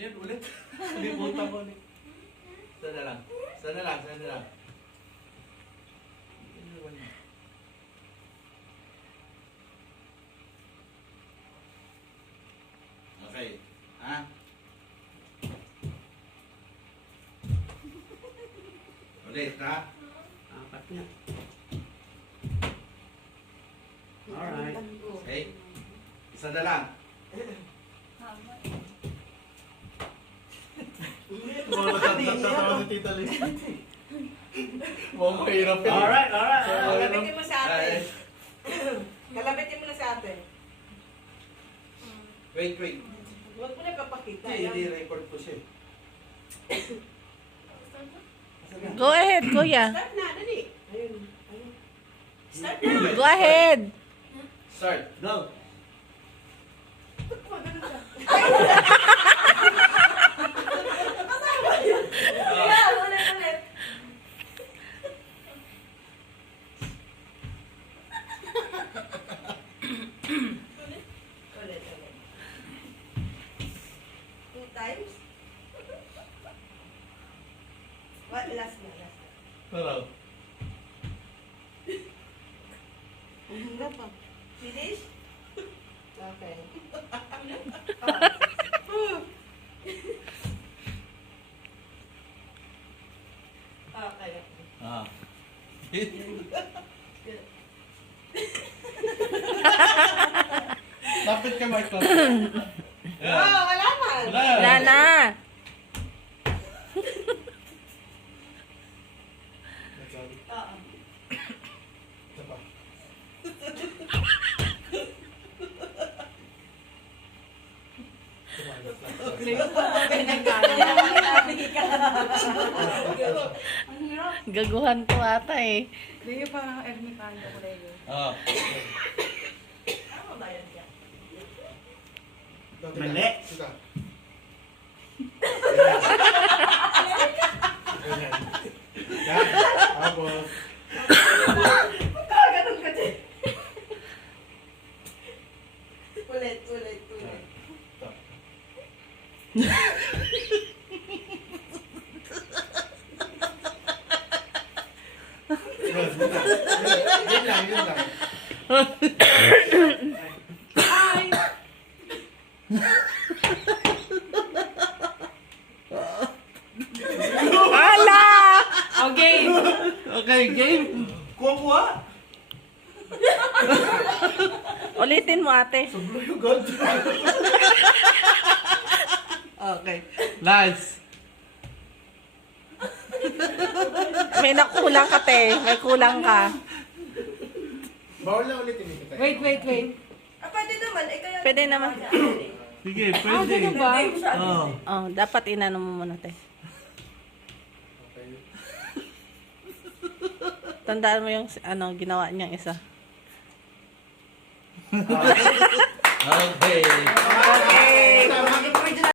Yan, ulit. Limutan ko ulit. Sana lang. Sana lang, sana lang. Okay. Ha? Ulit, ha? Apat niya. Alright. Okay. Isa na lang. Tita Liz. Mukhang mahirap yun. Alright, alright. Kalabitin mo sa atin. Kalabitin mo na sa atin. Wait, wait. Huwag mo na papakita. Hindi, record ko siya. Go ahead, kuya. Start na, dali. Ayun. Ayun. Start na. Go ahead. Start. Go. Yeah, ulit. Ulit. Two times. What? Last na. Hello. Finish? Okay. Okay. Ah. Lapit ka, Michael. Oh, wala man. Wala na. Oo. Isa pa. Gaguhan to ata eh. Hindi parang Ermicano ko rin yun. Ah. Ano ba yan siya? Mali. Sika. Yan. Tapos. Ganun ka din. Ulit. Yun lang. Ala! Okay. Okay, game. Kuha-kuha. Ulitin mo ate. God. Okay. Nice. May nakulang ka te. May kulang ka. Bawal na ulit ini kita. Wait. Pwede naman. Kaya Pwede naman. Sige, Ah, pwede. ganun ba? Oh. Oh, dapat inano mo muna te. Tandaan mo yung ano ginawa niyang isa. Okay. Okay.